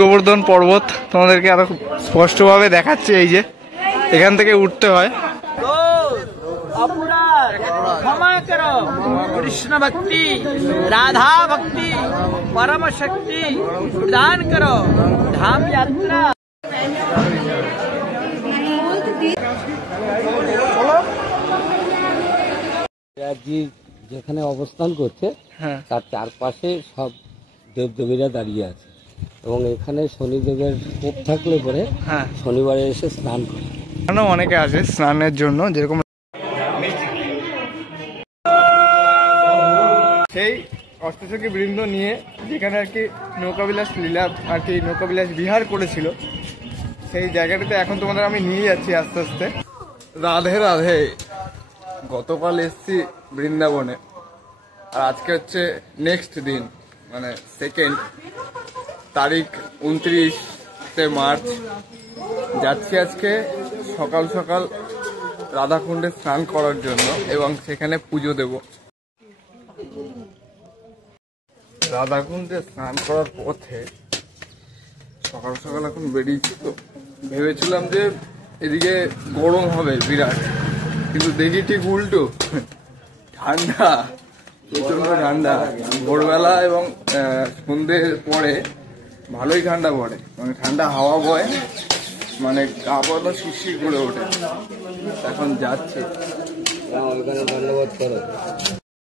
গোবর্ধন পর্বত তোমাদেরকে আরো স্পষ্টভাবে দেখাচ্ছে। এই যে এখান থেকে উঠতে হয়। क्षमा करो कृष्ण भक्ति राधा भक्ति परम शक्ति प्रदान करो धाम यात्रा। যেখানে অবস্থান করছে তার চারপাশে সব দেবদেবীরা দাঁড়িয়ে আছে এবং এখানে শনিদেবের কোপ থাকলে পরে শনিবারে এসে স্নান করে। অনেকে আসে স্নানের জন্য, যেরকম সেই অষ্টসখী বৃন্দ নিয়ে যেখানে আর কি নৌকাবিলাস লীলা আর কি নৌকাবিলাস বিহার করেছিল, সেই জায়গাটাতে এখন তোমাদের আমি নিয়ে যাচ্ছি আস্তে আস্তে। রাধে রাধে। গতকাল এসছি বৃন্দাবনে, আর আজকে হচ্ছে নেক্সট দিন, মানে 2 তারিখ 29 মার্চ। যাচ্ছি আজকে সকাল সকাল রাধাকুণ্ডে স্নান করার জন্য এবং সেখানে পুজো দেব। রাধাকুণ্ডে স্নান করার পথে সকাল সকাল এখন বেরিয়েছি, তো ভেবেছিলাম যে এদিকে গরম হবে বিরাট, কিন্তু দেখি ঠিক উল্টো, ঠান্ডা, প্রচন্ড ঠান্ডা। ভোরবেলা এবং সন্ধ্যের পরে ভালোই ঠান্ডা পড়ে, মানে ঠান্ডা হাওয়া বয়, মানে গা পাতা শিরশির করে ওঠে। এখন যাচ্ছে।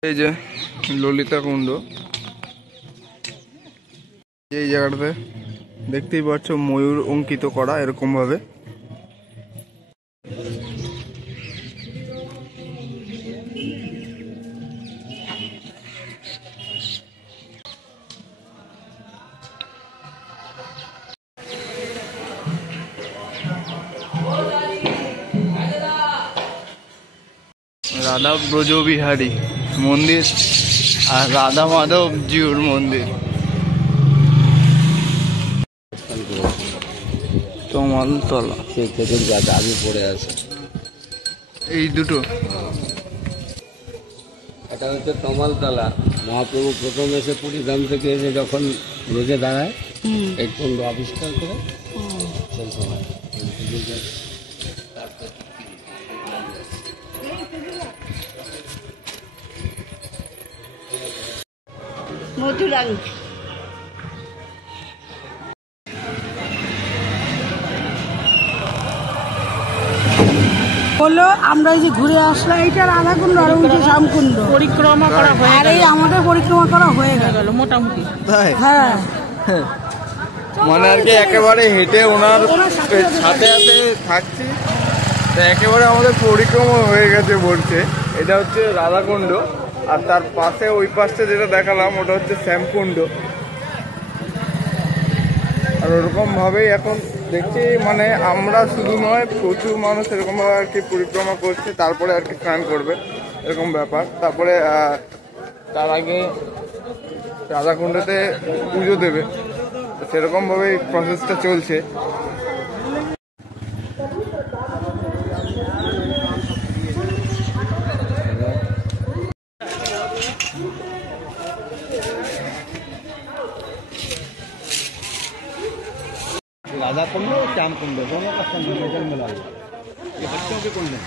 এই যে ললিতা কুণ্ড, এই জায়গাটাতে দেখতেই পাচ্ছ ময়ূর অঙ্কিত করা এরকম ভাবে। রাধা ব্রজবিহারী মন্দির আর রাধা মাধব জিউর মন্দির। তমালতলা দাবি পড়ে আছে এই দুটো। এটা হচ্ছে তমালতলা। মহাপ্রভু প্রথম এসে পুরীধাম থেকে এসে যখন রোজে দাঁড়ায় এই কুণ্ড আবিষ্কার করে সেই সময় মধুরাং হলো। আমরা এই যে ঘুরে আসলাম, এইটা রাধাকুণ্ড আর ওইটা শ্যামকুণ্ড পরিক্রমা করা হয়ে গেল। এই আমাদের পরিক্রমা করা হয়ে গেল মোটামুটি। হ্যাঁ, মানে আর কি একেবারে হেঁটে ওনার সাথে সাথে থাকছি, একেবারে আমাদের পরিক্রমা হয়ে গেছে বলছে। এটা হচ্ছে রাধাকুণ্ড, আর তার পাশে ওই পাশে যেটা দেখালাম ওটা হচ্ছে শ্যামকুণ্ড। আর ওরকম ভাবেই এখন দেখছি, মানে আমরা শুধু নয়, প্রচুর মানুষ এরকম ভাবে আর কি পরিক্রমা করছে, তারপরে আর কি স্নান করবে এরকম ব্যাপার। তারপরে তার আগে রাধাকুণ্ডতে পুজো দেবে, সেরকম ভাবেই প্রসেসটা চলছে। राधा कुंड और श्याम कुंड दोनों का संयोजन मिला हुआ। ये बच्चों के कुंड है,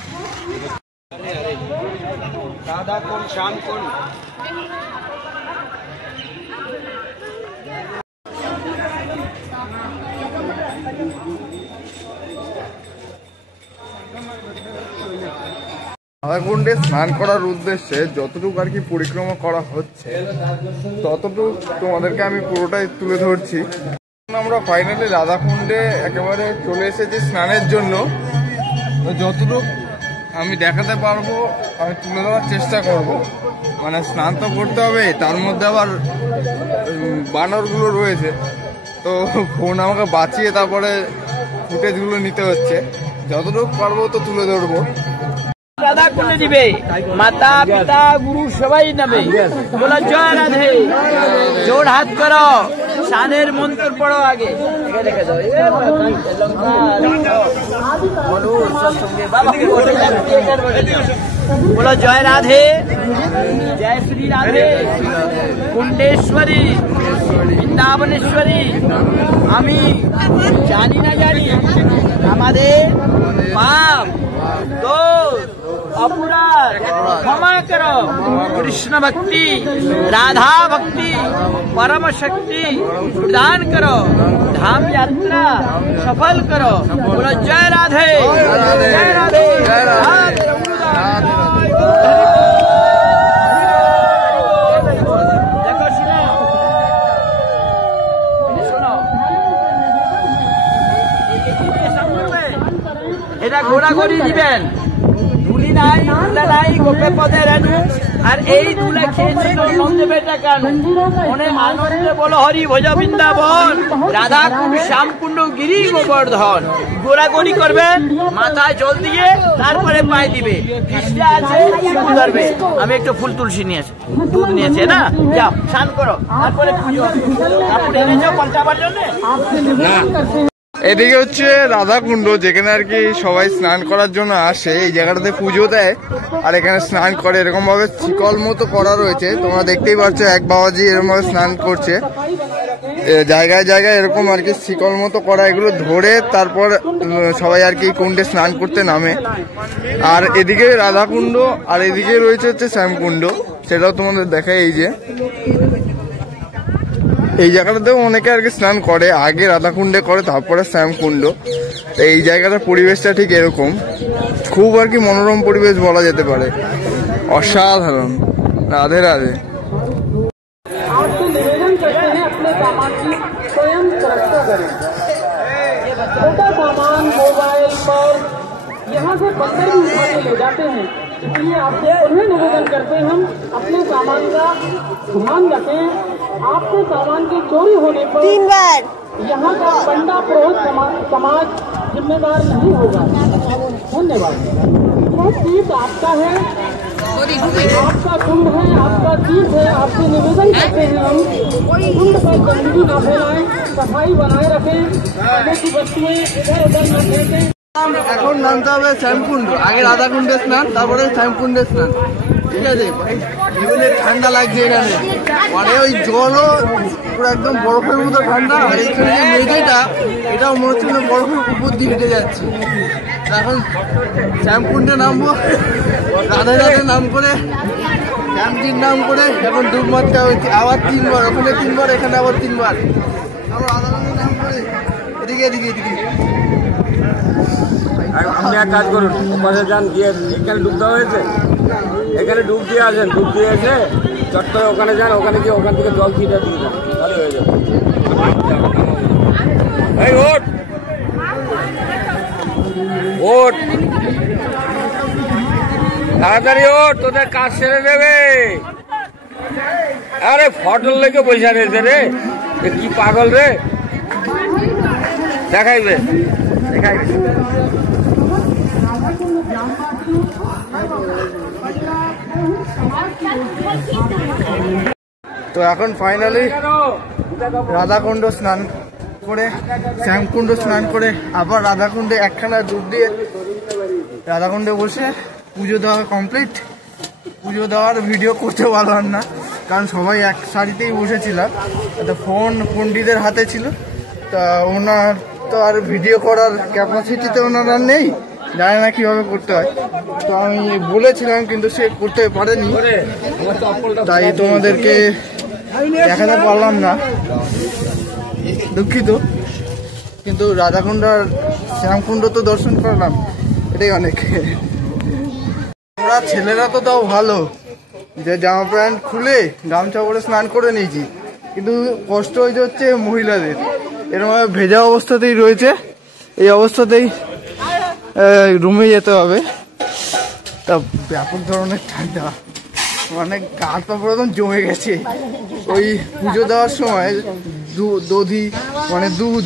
राधा कुंड श्याम कुंड। রাধাকুণ্ডে স্নান করার উদ্দেশ্যে যতটুকু আর কি পরিক্রমা করা হচ্ছে ততটুকু তোমাদেরকে আমি পুরোটাই তুলে ধরছি। আমরা ফাইনালি রাধাকুণ্ডে একেবারে চলে এসেছি স্নানের জন্য। যতটুকু আমি দেখাতে পারবো আমি তুলে দেওয়ার চেষ্টা করব। মানে স্নান তো করতে হবে, তার মধ্যে আবার বানরগুলো রয়েছে, তো ফোন আমাকে বাঁচিয়ে তারপরে ফুটেজগুলো নিতে হচ্ছে। যতটুকু পারবো তো তুলে ধরবো। রাধা কুণ্ডে দিবে, মাতা পিতা গুরু সবাই নেবে। বলো জয় রাধে, জোর হাত করো, স্নানের মন্ত্র পড়ো আগে। বলো জয় রাধে, জয় শ্রী রাধে। কুণ্ডেশ্বরী বৃন্দাবনেশ্বরী আমি জানি না জানি আমাদের পাপ দোষ अपराध क्षमा करो। कृष्ण भक्ति राधा भक्ति परम शक्ति प्रदान करो। धाम यात्रा सफल करो। बोलो जय राधे जय राधे जय राधे। देखो सुनो এটা ঘোরাঘুরি দিবেন। ধুলি নাই দুলা নাই গোপে পদে রানু আর এই দুলা খেয়েছিল নন্দে টাকানু মনে আনন্দে বলো হরি ভোজ বৃন্দাবন রাধা কুণ্ড শ্যামকুণ্ড গিরি গোবর্ধন। গোড়াগড়ি করবেন মাথায় জল দিয়ে তারপরে পায়ে দিবে। কৃষ্ণা আছে শিবু ধরবে। আমি একটু ফুল তুলসী নিয়েছি দুধ নিয়েছে না যাও স্নান করো তারপরে পুজো তারপরে এনেছো পঞ্চাবার জন্য। এদিকে হচ্ছে রাধাকুণ্ড যেখানে আর কি সবাই স্নান করার জন্য আসে। এই জায়গাটাতে পুজো দেয় আর এখানে স্নান করে। এরকম ভাবে শিকল মতো করা রয়েছে তোমরা দেখতেই পাচ্ছ। এক বাবাজি এরকম ভাবে স্নান করছে। জায়গায় জায়গায় এরকম আর কি শিকল মতো করা। এগুলো ধরে তারপর সবাই আর কি কুণ্ডে স্নান করতে নামে। আর এদিকে রাধাকুণ্ড আর এদিকে রয়েছে হচ্ছে শ্যামকুণ্ড, সেটাও তোমাদের দেখায়। এই যে এই জায়গাটাতেও অনেকে আর কি স্নান করে। আগে রাধাকুণ্ডে করে তারপরে শ্যামকুণ্ড। এই জায়গাটার পরিবেশটা ঠিক এরকম, খুব আর কি মনোরম পরিবেশ বলা যেতে পারে, অসাধারণ। রাধে রাধে। यहाँ से पत्थर भी उठा के ले जाते हैं, इसलिए आपसे उन्हें निवेदन करते हैं हम अपने सामान का ध्यान रखें। आपके सामान की चोरी होने पर यहाँ का पंडा पुरोहित समाज जिम्मेदार नहीं होगा। धन्यवाद। वो तीर्थ आपका है, आपका कुंभ है, आपका तीर्थ है। आपसे निवेदन करते हैं हम कुंड पर गंदगी न फैलाएं, सफाई बनाए रखें, खाने की वस्तुएं इधर उधर न फेंकें। এখন নামতে হবে শ্যামকুণ্ড। আগে রাধাকুণ্ডে স্নান তারপরে শ্যামকুণ্ডে স্নান, ঠিক আছে? ঠান্ডা লাগছে এখানে, মানে ওই জলও পুরো একদম বরফের মতো ঠান্ডা। আর এইখানে যে মেঝেটা এটাও মনে হচ্ছে বরফের উপর দিয়ে হেঁটে যাচ্ছে। এখন শ্যামকুণ্ডে নামবো, রাধা রাধে নাম করে শ্যামজির নাম করে এখন ডুব মারতে হচ্ছে। আবার 3 বার, ওখানে 3 বার, এখানে আবার 3 বার। আবার রাধা রাধে নাম করে এদিকে এদিকে এদিকে। আপনি এক কাজ করুন, ওপাশে যান, গিয়ে এখানে ডুব দেওয়া হয়েছে, এখানে ডুব দিয়ে আসেন। ডুব দিয়ে এসে চট করে ওখানে যান, ওখানে গিয়ে ওখান থেকে জল ছিটা দিয়ে যান, তাহলে হয়ে যাবে। এই ওঠ ওঠ, তাড়াতাড়ি ওঠ, তোদের কাজ সেরে দেবে। আরে ফটল লেগে বসে রয়েছে রে, কি পাগল রে। দেখাইবে দেখাইবে। তো এখন ফাইনালি রাধাকুণ্ড স্নান করে শ্যামকুণ্ড স্নান করে আবার রাধাকুণ্ডে একখানা ডুব দিয়ে রাধাকুণ্ডে বসে পুজো দেওয়া কমপ্লিট। পুজো দেওয়ার ভিডিও করতে পারলাম না, কারণ সবাই এক সারিতেই বসেছিলাম। তো ফোন পণ্ডিতের হাতে ছিল, তা ওনার তো আর ভিডিও করার ক্যাপাসিটিতে ওনার আর নেই, জানে না কিভাবে করতে হয়। তো আমি বলেছিলাম কিন্তু সে করতে পারেনি, তাই তোমাদেরকে দেখাতে পারলাম না, দুঃখিত। কিন্তু রাধাকুণ্ড আর শ্যামকুণ্ড তো দর্শন করলাম, এটাই অনেক। ওরা ছেলেরা তো তাও ভালো যে জামা প্যান্ট খুলে গামছা পরে স্নান করে নিয়েছি, কিন্তু কষ্ট হয়েছে হচ্ছে মহিলাদের। এরকম ভেজা অবস্থাতেই রয়েছে, এই অবস্থাতেই রুমে যেতে হবে। তা ব্যাপক ধরনের ঠান্ডা, মানে গা পা পুরো একদম জমে গেছে। ওই পুজো দেওয়ার সময় দধি মানে দুধ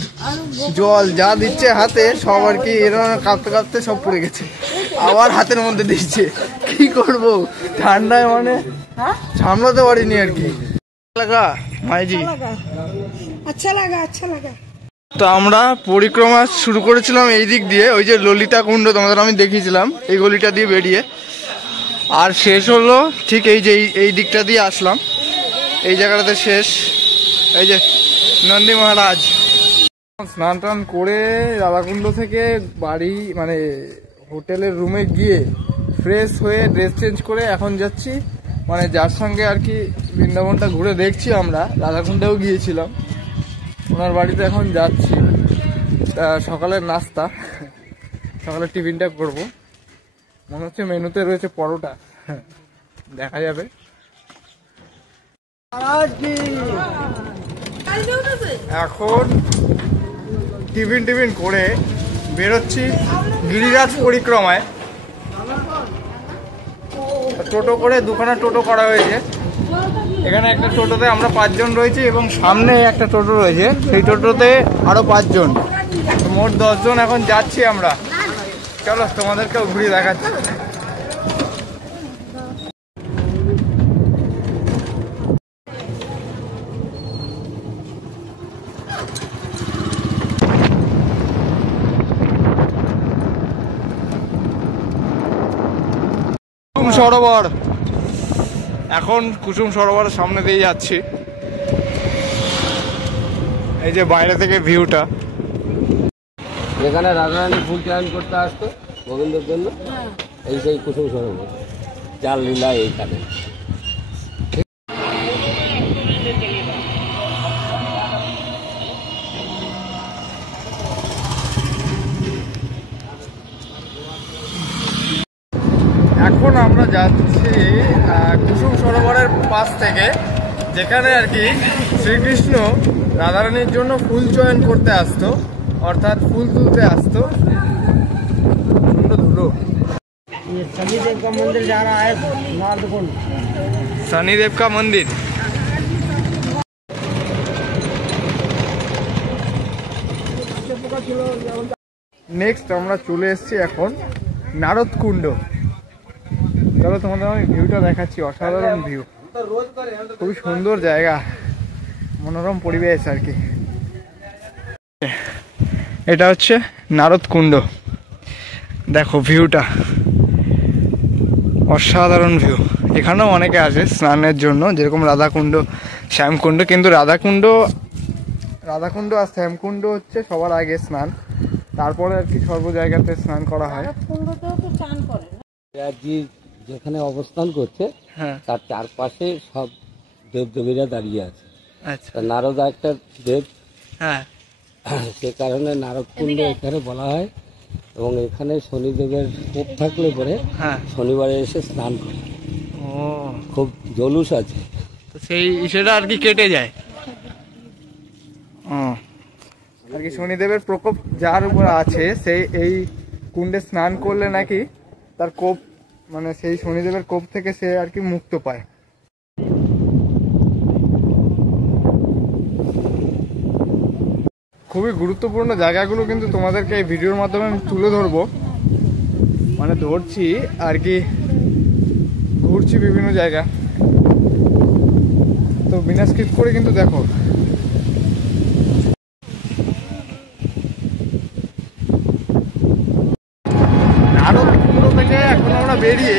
জল যা দিচ্ছে হাতে সব আর কি এরকম কাঁপতে কাঁপতে সব পড়ে গেছে, আবার হাতের মধ্যে দিচ্ছে। কি করব ঠান্ডায়, মানে সামলাতে পারিনি আর কি। লাগা মাইজি, আচ্ছা লাগা আচ্ছা লাগা। তো আমরা পরিক্রমা শুরু করেছিলাম এই দিক দিয়ে, ওই যে ললিতা কুণ্ড তোমাদের আমি দেখিয়েছিলাম, এই গলিটা দিয়ে বেরিয়ে, আর শেষ হলো ঠিক এই যে এই দিকটা দিয়ে আসলাম। এই জায়গাটাতে শেষ। এই যে নন্দী মহারাজ। স্নান টান করে রাধাকুণ্ড থেকে বাড়ি মানে হোটেলের রুমে গিয়ে ফ্রেশ হয়ে ড্রেস চেঞ্জ করে এখন যাচ্ছি মানে যার সঙ্গে আর কি বৃন্দাবনটা ঘুরে দেখছি। আমরা রাধাকুণ্ডেও গিয়েছিলাম, ওনার বাড়িতে এখন যাচ্ছি। সকালের নাস্তা, সকালের টিফিনটা করব। মনে হচ্ছে মেনুতে রয়েছে পরোটা, দেখা যাবে। এখন টিফিন করে বেরোচ্ছি গিরিরাজ পরিক্রমায়। টোটো করে দুখানা টোটো করা হয়েছে। এখানে একটা টোটোতে আমরা 5 জন রয়েছি এবং সামনে একটা টোটো রয়েছে, সেই টোটোতে আরো 5 জন, মোট 10 জন এখন যাচ্ছি আমরা। চলো তোমাদেরকেও ঘুরিয়ে দেখাচ্ছি। কুসুম সরোবর, এখন কুসুম সরোবরের সামনে দিয়ে যাচ্ছি। এই যে বাইরে থেকে ভিউটা, যেখানে রাধারানী ফুল চয়ন করতে আসতো গোবিন্দের জন্য, এই সেই কুসুম সরোবর, যার লীলা এইখানে। এখন আমরা যাচ্ছি কুসুম সরোবরের পাশ থেকে, যেখানে আর কি শ্রীকৃষ্ণ রাধারানীর জন্য ফুল চয়ন করতে আসতো, অর্থাৎ ফুল তুলতে আসতো। ধুলো शनिदेव का मंदिर जा रहा है, नारदकुंड शनिदेव का मंदिर। নেক্সট আমরা চলে এসেছি এখন নারদকুণ্ড। চলো তোমাদের আমি ভিউটা দেখাচ্ছি, অসাধারণ ভিউ, খুবই সুন্দর জায়গা, মনোরম পরিবেশ আর কি। এটা হচ্ছে নারদকুণ্ড, দেখো ভিউটা, অসাধারণ ভিউ। এখানেও অনেকে আসে স্নানের জন্য, যেরকম রাধাকুণ্ড, শ্যামকুণ্ড, কিন্তু রাধাকুণ্ড আর শ্যামকুণ্ড হচ্ছে সবার আগে স্নান, তারপরে আর কি সর্ব জায়গাতে স্নান করা হয়। যেখানে অবস্থান করছে তার চারপাশে সব দেবদেবীরা দাঁড়িয়ে আছে। আচ্ছা, নারদা একটা দেব, হ্যাঁ, সে কারণে নারদকুণ্ড এখানে বলা হয়। এবং এখানে শনিদেবের কোপ থাকলে পরে শনিবারে এসে স্নান করে, খুব জলুস আছে, তো সেই সেটা আর কি কেটে যায় আর কি। শনিদেবের প্রকোপ যার উপর আছে, সেই এই কুণ্ডে স্নান করলে নাকি তার কোপ মানে সেই শনিদেবের কোপ থেকে সে আর কি মুক্ত পায়। খুবই গুরুত্বপূর্ণ জায়গাগুলো কিন্তু তোমাদেরকে এই ভিডিওর মাধ্যমে আমি তুলে ধরবো, মানে ধরছি আর কি, ঘুরছি বিভিন্ন জায়গা, তো বিনা স্কিপ করে কিন্তু দেখো। নারদকুণ্ড থেকে এখন আমরা বেরিয়ে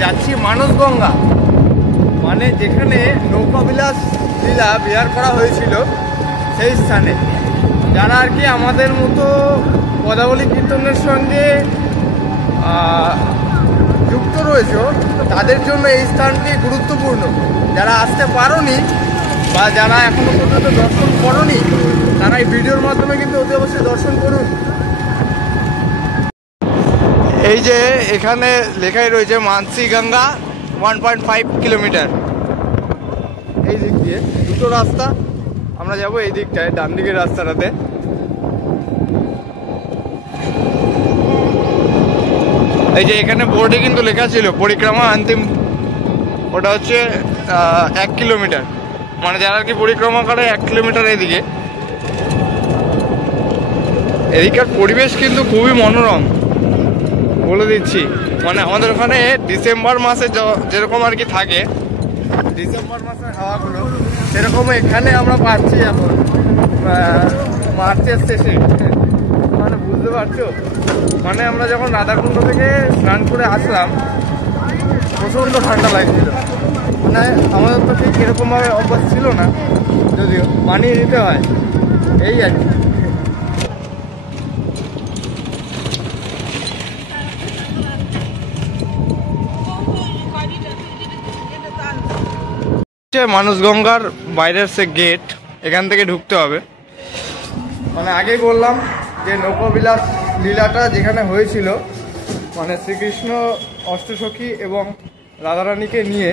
যাচ্ছি মানসগঙ্গা, মানে যেখানে নৌকাবিলাস লীলা বিহার করা হয়েছিল সেই স্থানে। যারা আর কি আমাদের মতো পদাবলী কীর্তনের সঙ্গে যুক্ত রয়েছে, তাদের জন্য এই স্থানটি গুরুত্বপূর্ণ। যারা আসতে পারোনি বা যারা এখনো পর্যন্ত দর্শন করোনি, তারা এই ভিডিওর মাধ্যমে কিন্তু অতি অবশ্যই দর্শন করুন। এই যে এখানে লেখাই রয়েছে মানসী গঙ্গা 1.5 কিলোমিটার। এই দিক দিয়ে দুটো রাস্তা, আমরা যাবো এই দিকটায়, ডান দিকের রাস্তাটাতে। এই যে এখানে বোর্ডে কিন্তু লেখা ছিল পরিক্রমা অন্তিম, ওটা হচ্ছে 1 কিলোমিটার, মানে যারা আর কি পরিক্রমা করে 1 কিলোমিটার। এদিকের পরিবেশ কিন্তু খুবই মনোরম, বলে দিচ্ছি। মানে আমাদের ওখানে ডিসেম্বর মাসে যেরকম আর কি থাকে, ডিসেম্বর মাসের হাওয়াগুলো সেরকম এখানে আমরা পাচ্ছি এখন মার্চের শেষে। মানে বুঝতে পারছো, মানে আমরা যখন রাধাকুণ্ড থেকে স্নান করে আসলাম, প্রচণ্ড ঠান্ডা লাগছিল, মানে আমাদের তো ঠিক এরকমভাবে অভ্যাস ছিল না, যদিও বানিয়ে নিতে হয় এই আর কি। মানুষগঙ্গার বাইরের সে গেট, এখান থেকে ঢুকতে হবে। মানে আগেই বললাম যে নৌকাবিলাস লীলাটা যেখানে হয়েছিল, মানে শ্রীকৃষ্ণ অষ্টসখী এবং রাধারানীকে নিয়ে,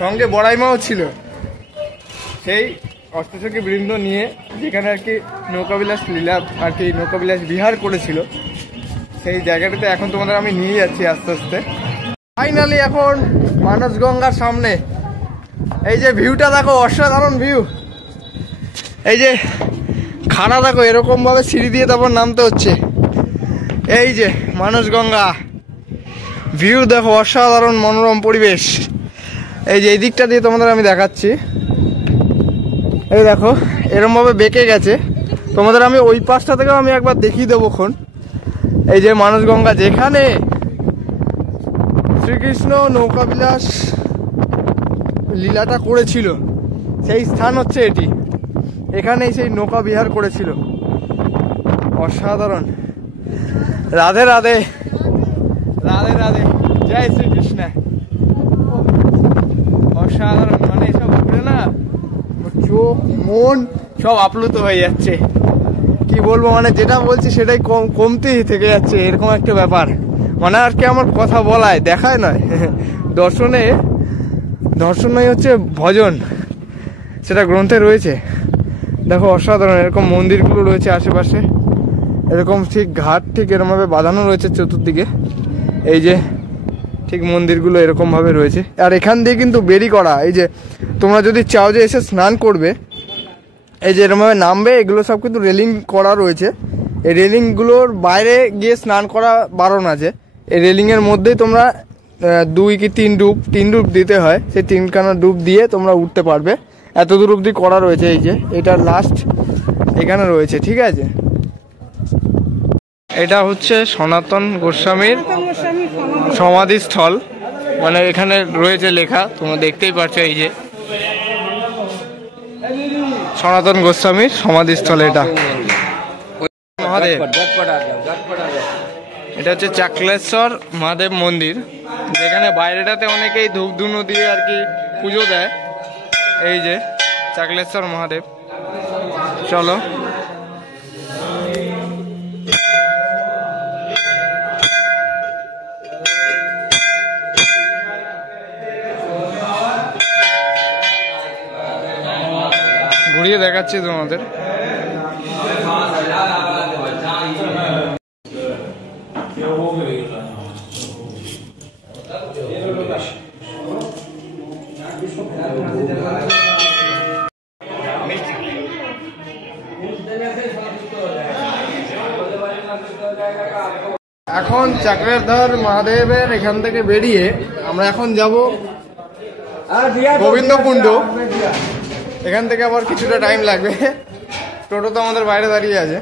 সঙ্গে বড়াইমাও ছিল, সেই অষ্টসখী বৃন্দ নিয়ে যেখানে আর কি নৌকাবিলাস লীলা আর কি নৌকাবিলাস বিহার করেছিল, সেই জায়গাটাতে এখন তোমাদের আমি নিয়ে যাচ্ছি আস্তে আস্তে। ফাইনালি এখন মানসগঙ্গার সামনে এই যে ভিউটা দেখো, অসাধারণ ভিউ। এই যে খাড়া দেখো, এরকম ভাবে সিঁড়ি দিয়ে তারপর নামতে হচ্ছে। এই যে মানসগঙ্গা ভিউ দেখো, অসাধারণ মনোরম পরিবেশ। এই যে এই দিকটা দিয়ে তোমাদের আমি দেখাচ্ছি, এই দেখো এরকম ভাবে বেঁকে গেছে। তোমাদের আমি ওই পাশটা থেকেও আমি একবার দেখিয়ে দেবো খন। এই যে মানসগঙ্গা, যেখানে শ্রীকৃষ্ণ নৌকাবিলাস লীলাটা করেছিল, সেই স্থান হচ্ছে এটি। এখানেই সেই নৌকা বিহার করেছিল। অসাধারণ। রাধে রাধে, রাধে রাধে, জয় শ্রীকৃষ্ণ। অসাধারণ, মানে এসব ঘুরে না চোখ মন সব আপ্লুত হয়ে যাচ্ছে। কি বলবো, মানে যেটা বলছি সেটাই কমতেই থেকে যাচ্ছে, এরকম একটা ব্যাপার। মানে আর কি আমার কথা বলায়, দেখায় নয়। দর্শনই হচ্ছে ভজন, সেটা গ্রন্থে রয়েছে। দেখো অসাধারণ, এরকম মন্দিরগুলো রয়েছে আশেপাশে, এরকম ঠিক ঘাট ঠিক এরকমভাবে বাঁধানো রয়েছে চতুর্দিকে। এই যে ঠিক মন্দিরগুলো এরকমভাবে রয়েছে। আর এখান দিয়ে কিন্তু বেরি করা, এই যে তোমরা যদি চাও যে এসে স্নান করবে, এই যে এরকমভাবে নামবে, এগুলো সব কিন্তু রেলিং করা রয়েছে। এই রেলিংগুলোর বাইরে গিয়ে স্নান করা বারণ আছে। এই রেলিংয়ের মধ্যেই তোমরা 2 কি 3 ডুব দিতে হয়, সেই 3খানা ডুব দিয়ে তোমরা উঠতে পারবে। এত দূর অব্দি করা রয়েছে। এই যে এটা লাস্ট এখানে রয়েছে, ঠিক আছে। এটা হচ্ছে সনাতন গোস্বামীর সমাধিস্থল, মানে এখানে রয়েছে লেখা, তোমরা দেখতেই পাচ্ছ। এই যে সনাতন গোস্বামীর সমাধিস্থল, এটা মহাদেব। এটা হচ্ছে চাকলেশ্বর মহাদেব মন্দির, যেখানে বাইরেটাতে অনেকেই ধূপ ধুনো দিয়ে আর কি পুজো দেয়। এই যে চাকলেশ্বর মহাদেব। চলো ঘুরিয়ে দেখাচ্ছি তোমাদের। এখন চাকলেশ্বর মহাদেবের এখান থেকে বেরিয়ে আমরা এখন যাব গোবিন্দকুণ্ড। এখান থেকে আবার কিছুটা টাইম লাগবে, টোটো তো আমাদের বাইরে দাঁড়িয়ে আছে।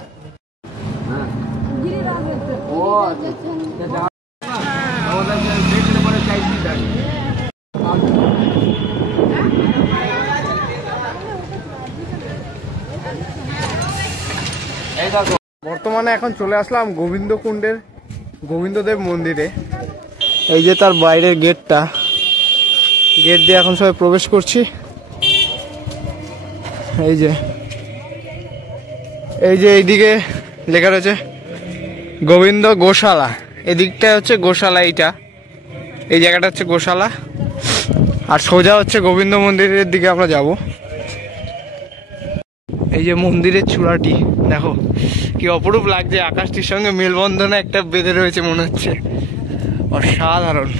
বর্তমানে এখন চলে আসলাম গোবিন্দকুণ্ডের গোবিন্দদেব মন্দিরে। এই যে তার বাইরের গেটটা, গেট দিয়ে এখন সবাই প্রবেশ করছি। এই যে এইদিকে লেখা রয়েছে গোবিন্দ গোশালা, এদিকটা হচ্ছে গোশালা, এই জায়গাটা হচ্ছে গোশালা। আর সোজা হচ্ছে গোবিন্দ মন্দিরের দিকে আমরা যাব। এই যে মন্দিরের চূড়াটি দেখো কি অপরূপ লাগছে, আকাশটির সঙ্গে মেলবন্ধনে একটা বেঁধে রয়েছে মনে হচ্ছে। অসাধারণ।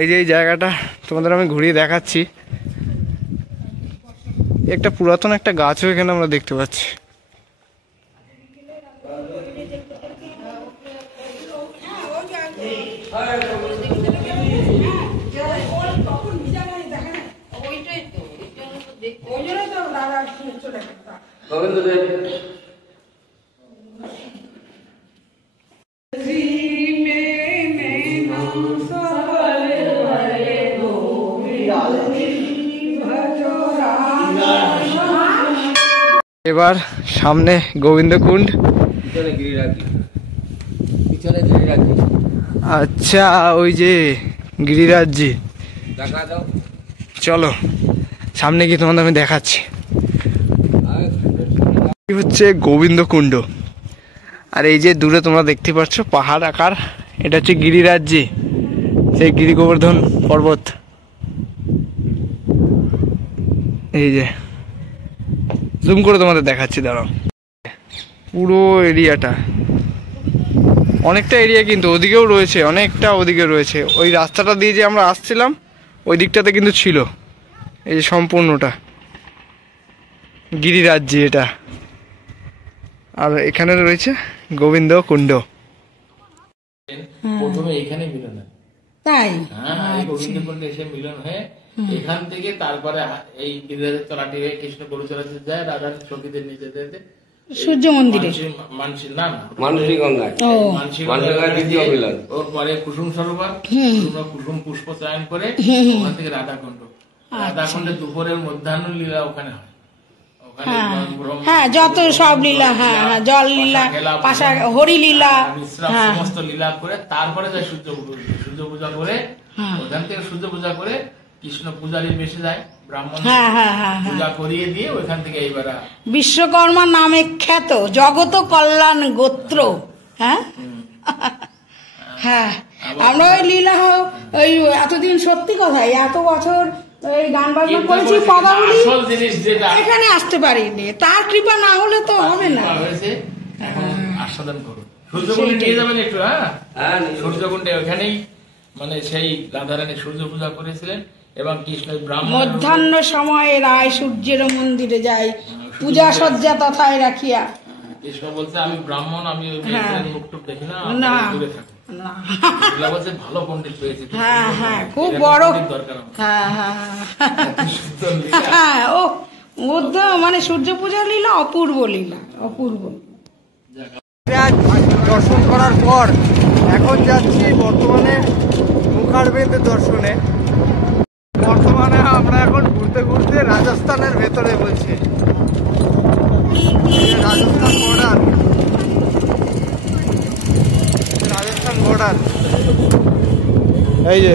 এই যে এই জায়গাটা তোমাদের আমি ঘুরিয়ে দেখাচ্ছি। একটা পুরাতন একটা গাছও এখানে আমরা দেখতে পাচ্ছি। এবার সামনে গোবিন্দকুণ্ড। আচ্ছা, ওই যে গিরিরাজজি, চলো সামনে গিয়ে তোমাদের আমি দেখাচ্ছি। হচ্ছে গোবিন্দকুণ্ড, আর এই যে দূরে তোমরা দেখতে পাচ্ছ পাহাড় আকার, এটা হচ্ছে গিরিরাজজি, সেই গিরি গোবর্ধন পর্বত। এই যে জুম করে তোমাদের দেখাচ্ছি, দাঁড়াও। পুরো এরিয়াটা, অনেকটা এরিয়া কিন্তু ওদিকেও রয়েছে, অনেকটা ওদিকে রয়েছে। ওই রাস্তাটা দিয়ে যে আমরা আসছিলাম ওই দিকটাতে কিন্তু ছিল। এই যে সম্পূর্ণটা গিরিরাজ্যি এটা, আর এখানে রয়েছে গোবিন্দকুণ্ড। প্রথমে এখানে মিলন হয়, তাই এই গোবিন্দকুণ্ডে এসে মিলন হয়ে এখান থেকে তারপরে এই গিরিরাজের তলাটি হয়ে কৃষ্ণ গরু চড়াতে যায়, রাধার সখীদের নিচে যেতে সূর্য মন্দিরে মানসী না মানসী গঙ্গায়, ওর পরে কুসুম সরোবর, কুসুম পুষ্প চয়ন করে ওখান থেকে রাধাকুণ্ড। রাধাকুণ্ডে দুপুরের মধ্যাহ্ন লীলা ওখানে হয়। হ্যাঁ, যত সব লীলা, হ্যাঁ হ্যাঁ, জল লীলা, পাশা হরি লীলা, সমস্ত লীলা করে তারপরে যায় সূর্য পূজা করে। ওখান থেকে সূর্য পূজা করে কৃষ্ণ পূজারী বেশি যায়, ব্রাহ্মণ পূজা করিয়ে দিয়ে ওইখান থেকে এইবার বিশ্বকর্মা নামে খ্যাত জগত কল্যাণ গোত্র। হ্যাঁ হ্যাঁ, আমরা ওই লীলা ওই এতদিন, সত্যি কথাই, এত বছর এই গান বাজনা করেছি, পদাবলী এখানে আসতে পারিনি, তার কৃপা না হলে তো হবে না। আস্বাদন করুন, সূর্যকুণ্ডে নিয়ে যাবেন একটু। হ্যাঁ, সূর্যকুণ্ডে ওখানেই মানে সেই রাধারানী সূর্য পূজা করেছিলেন এবং কৃষ্ণ ব্রাহ্মণ মধ্যাহ্ন সময়ে রায় সূর্যের মন্দিরে যায়, পূজা সজ্জা তথায় রাখিয়া। কৃষ্ণ বলছে আমি ব্রাহ্মণ, আমি মুখ টুক দেখি না, দূরে থাকি। ভালো পণ্ডিত পেয়েছি, হ্যাঁ হ্যাঁ, খুব বড় দরকার। হ্যাঁ হ্যাঁ, ও মধ্য মানে সূর্য পূজা লীলা অপূর্ব লীলা, অপূর্ব। দর্শন করার পর এখন যাচ্ছি বর্তমানে মুখারবিন্দের দর্শনে। বর্তমানে আমরা এখন ঘুরতে ঘুরতে রাজস্থানের ভেতরে বলছি, রাজস্থান বর্ডার, রাজস্থান বর্ডার। এই যে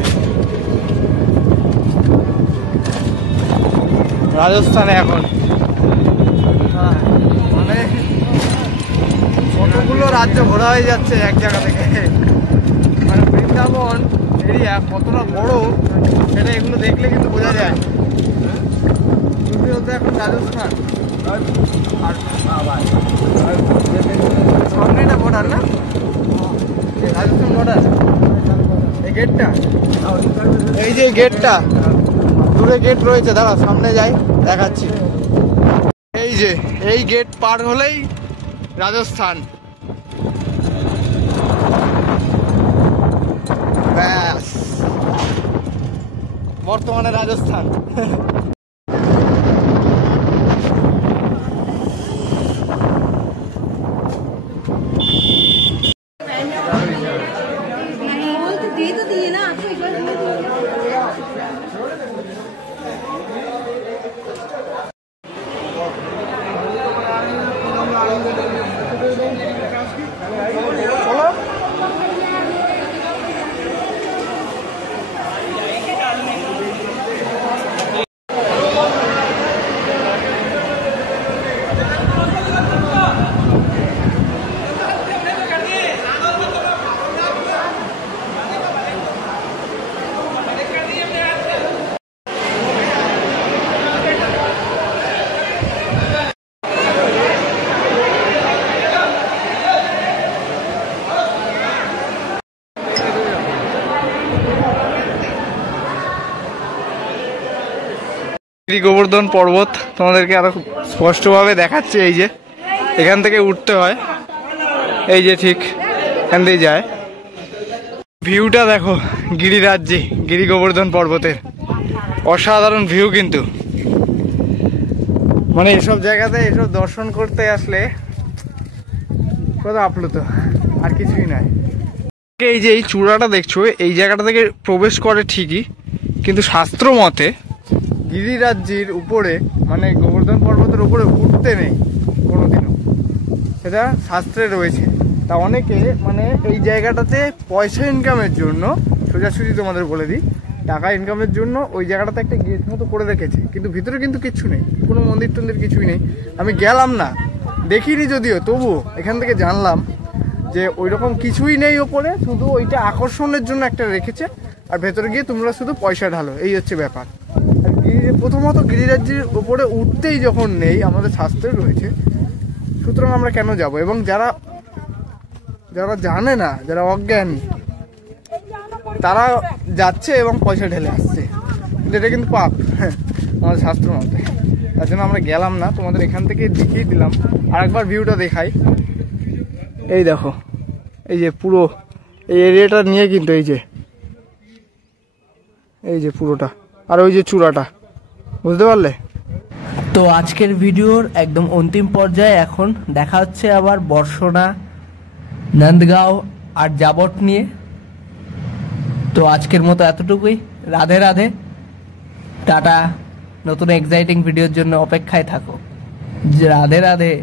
রাজস্থানে এখন মানে কতগুলো রাজ্য ঘোরা হয়ে যাচ্ছে এক জায়গা থেকে। মানে বৃন্দাবন এরিয়া কতটা বড় সেটা এগুলো দেখলে কিন্তু বোঝা যায়। হতে এখন রাজস্থান সামনে এটা বর্ডার না, রাজস্থান বর্ডার। এই গেটটা, এই যে গেটটা, দূরে গেট রয়েছে, দাঁড়া সামনে যাই দেখাচ্ছি। এই যে এই গেট পার হলেই রাজস্থান, ব্যাস বর্তমানে রাজস্থান। গোবর্ধন পর্বত তোমাদেরকে আরো স্পষ্টভাবে দেখাচ্ছে। এই যে এখান থেকে উঠতে হয়, এই যে ঠিক এখান দিয়ে যায়। ভিউটা দেখো, গিরিরাজ্যি গিরি গোবর্ধন পর্বতের অসাধারণ ভিউ কিন্তু। মানে এসব জায়গাতে এসব দর্শন করতে আসলে কত আপ্লুত, আর কিছুই নয়। এই যে এই চূড়াটা দেখছো, এই জায়গাটা থেকে প্রবেশ করে ঠিকই, কিন্তু শাস্ত্র মতে গিরিরাজ্যির উপরে মানে গোবর্ধন পর্বতের উপরে উঠতে নেই। কোনোদিনও, সেটা শাস্ত্রে রয়েছে। তা অনেকে মানে এই জায়গাটাতে পয়সা ইনকামের জন্য, সোজাসুজি তোমাদের বলে দিই, টাকা ইনকামের জন্য ওই জায়গাটাতে একটা গেট মতো করে রেখেছে, কিন্তু ভিতরে কিন্তু কিচ্ছু নেই, কোনো মন্দির টন্দির কিছুই নেই। আমি গেলাম না, দেখিনি যদিও, তবুও এখান থেকে জানলাম যে ওই রকম কিছুই নেই ওপরে, শুধু ওইটা আকর্ষণের জন্য একটা রেখেছে, আর ভেতরে গিয়ে তোমরা শুধু পয়সা ঢালো, এই হচ্ছে ব্যাপার। আর প্রথমত গিরিরাজ্যের ওপরে উঠতেই যখন নেই, আমাদের শাস্ত্রে রয়েছে, সুতরাং আমরা কেন যাব? এবং যারা জানে না, যারা অজ্ঞানী, তারা যাচ্ছে এবং পয়সা ঢেলে আসছে, কিন্তু এটা কিন্তু পাপ আমাদের শাস্ত্র মতে। তার জন্য আমরা গেলাম না, তোমাদের এখান থেকে দেখিয়ে দিলাম। আর একবার ভিউটা দেখাই, এই দেখো, এই যে পুরো এই এরিয়াটা নিয়ে কিন্তু এই যে পুরোটা, আর ওই যে চূড়াটা, বুঝতে পারলে? তো আজকের ভিডিওর একদম অন্তিম পর্যায়ে এখন দেখা হচ্ছে আবার বর্ষনা, নন্দগাঁও আর জাবট নিয়ে। তো আজকের মতো এতটুকুই। রাধে রাধে, টাটা। নতুন এক্সাইটিং ভিডিওর জন্য অপেক্ষায় থাকো। রাধে রাধে।